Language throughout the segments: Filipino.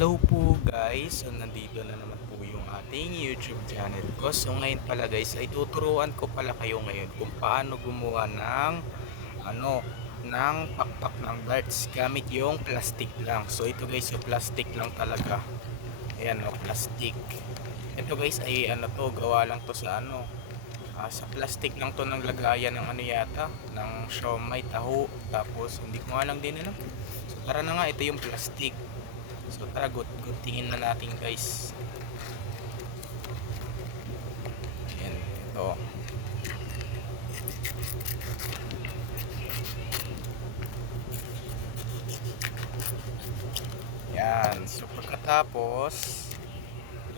Hello po guys, so nandito na naman po yung ating YouTube channel ko. So ngayon pala guys ay tuturuan ko pala kayo ngayon kung paano gumawa ng ano ng pakpak ng darts gamit yung plastic lang. So ito guys yung plastic lang talaga. Ayan o, plastic. Ito guys ay ano to, gawa lang to sa ano ah, sa plastic lang to ng lagayan ng ano yata ng siomay taho tapos hindi ko nga lang din alam so tara na nga ito yung plastic So tara, good, good tingin na natin guys. Ayan, ito. Yan, so pagkatapos,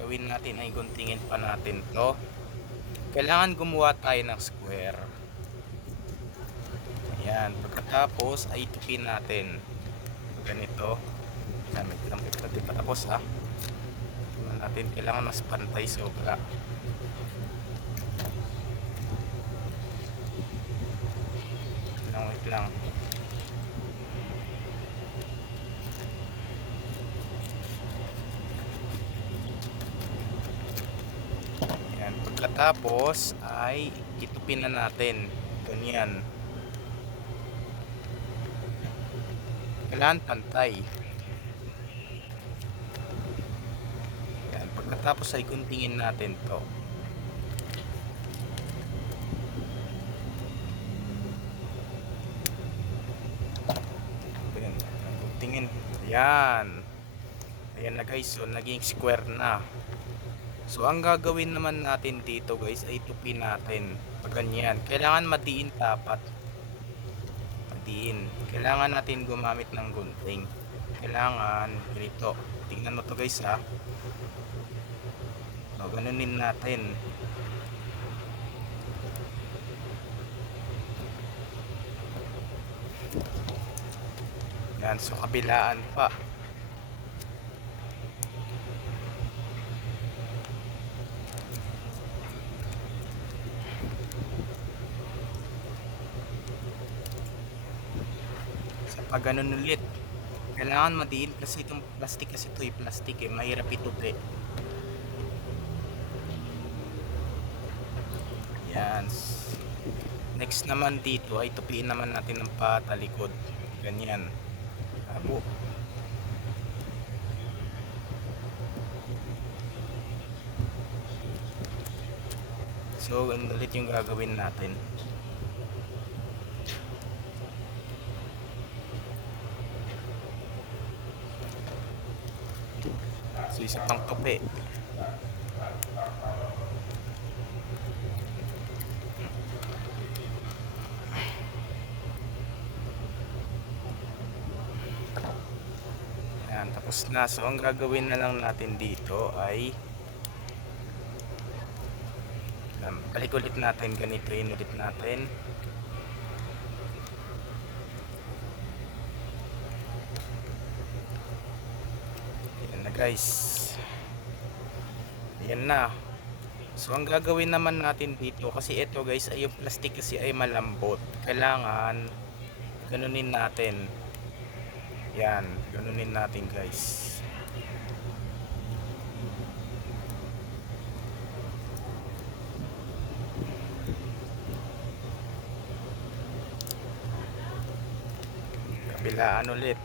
gawin natin ay guntingin pa natin to. Kailangan gumawa tayo ng square. Ayan, pagkatapos ay itupin natin. Ganito. Gamit lang ito di pa tapos ha. Tingnan natin kailangan mas pantay sobra. Lang wait lang. Yan, pagkatapos ay itupin na natin. Ganyan. Kailangan pantay. Pagkatapos ay guntingin natin to. Ayan, guntingin. Yan. Ayan na guys, so naging square na. So ang gagawin naman natin dito guys ay tupin natin. Ganyan. Kailangan madiin tapat. Madiin. Kailangan natin gumamit ng gunting. Kailangan ganito. Tingnan mo to guys ha. O, ganunin natin. Yan, so kabilaan pa. Sa pag ganun ulit. Kailangan madiin kasi itong plastic kasi ito yung plastic eh. Mahirap itupi. Yan. Next naman dito ay tupiin naman natin ng patalikod. Ganyan. Abo. So, ganun ulit yung gagawin natin. So, isa pang tupi. Yan, tapos na. So, ang gagawin na lang natin dito ay um, balik ulit natin. Ganito yun ulit natin. Yan na guys. Yan na. So, ang gagawin naman natin dito, kasi ito guys, ay yung plastic kasi ay malambot. Kailangan, ganunin natin. Yan, ganunin natin guys. Kabilaan ulit.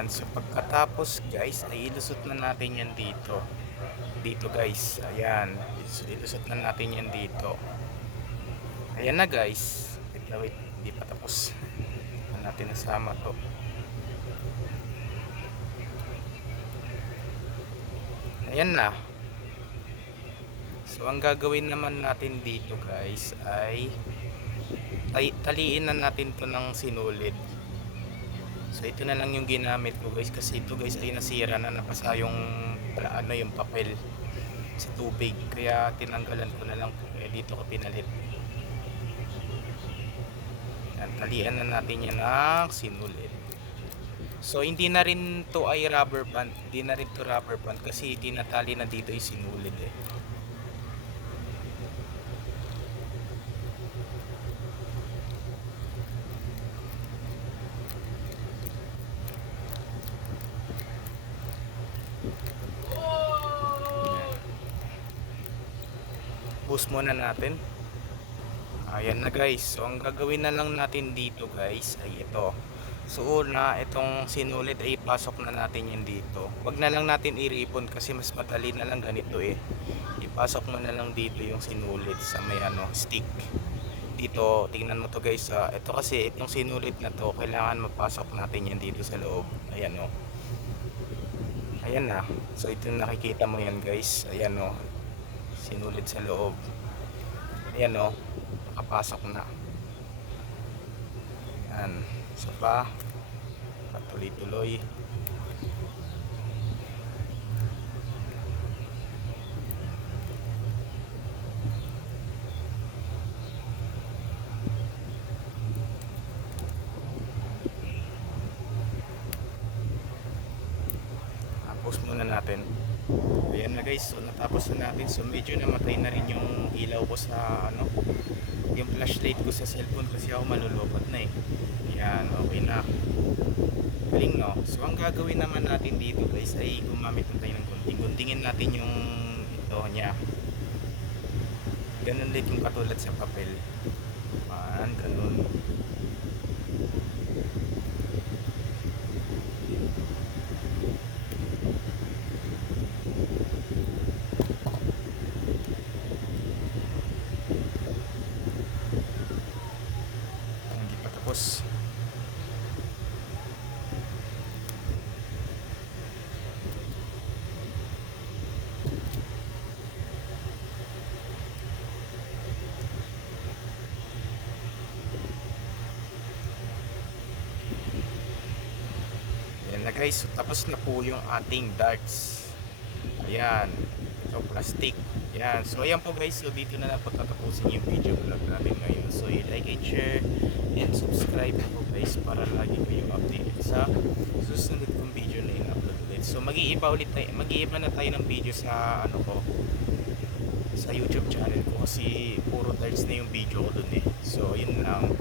Yan, so pagkatapos guys, ay ilusot na natin yan dito. Dito guys, ayan. Ilus- Ilusot na natin yan dito. Ayan na guys. Wait na wait, hindi pa tapos. Ano natin nasama to. Ayan na. So ang gagawin naman natin dito guys ay tay- taliin na natin to ng sinulid. So ito na lang yung ginamit ko guys kasi ito guys ay nasira na napasa yung ano yung papel sa tubig kaya tinanggalan ko na lang kaya dito ko pinalit. Yan, talian na natin yan ng sinulid. So hindi na rin to ay rubber band, hindi na rin to rubber band kasi tinatali na dito yung sinulid eh. Boost muna natin. Ayan na guys. So ang gagawin na lang natin dito guys ay ito. So una, itong sinulid ay ipasok na natin yan dito. Wag na lang natin iripon kasi mas madali na lang ganito eh. Ipasok mo na lang dito yung sinulid sa may ano, stick. Dito, tingnan mo to guys. ah. ito kasi itong sinulid na to, kailangan mapasok natin yan dito sa loob. Ayan o. Ayan na. So ito nakikita mo yan guys. Ayan o. Sinulid sa loob. Ayan o. Nakapasok na. Yan. Isa pa. Patuloy-tuloy. Tapos muna natin. Ayan na guys, so natapos na natin. So medyo namatay na rin yung ilaw ko sa ano, yung flashlight ko sa cellphone kasi ako malulupot na eh. Yan, okay na. Galing no? So ang gagawin naman natin dito guys ay gumamit na tayo ng gunting. Guntingin natin yung ito niya. Ganun din yung katulad sa papel. Man, ganun. Hindi pa tapos. Ayan na guys, so tapos na po yung ating darts. Ayan, ito plastic. Ayan, so ayan po guys, so dito na lang pagtatapusin yung video vlog namin ngayon. So i-like and share and subscribe po guys para lagi kayong updated sa susunod kong video na in-upload ulit. So mag-iiba ulit tayo, mag-iiba na tayo ng video sa ano ko sa YouTube channel ko kasi puro darts na yung video ko dun eh. So yun lang.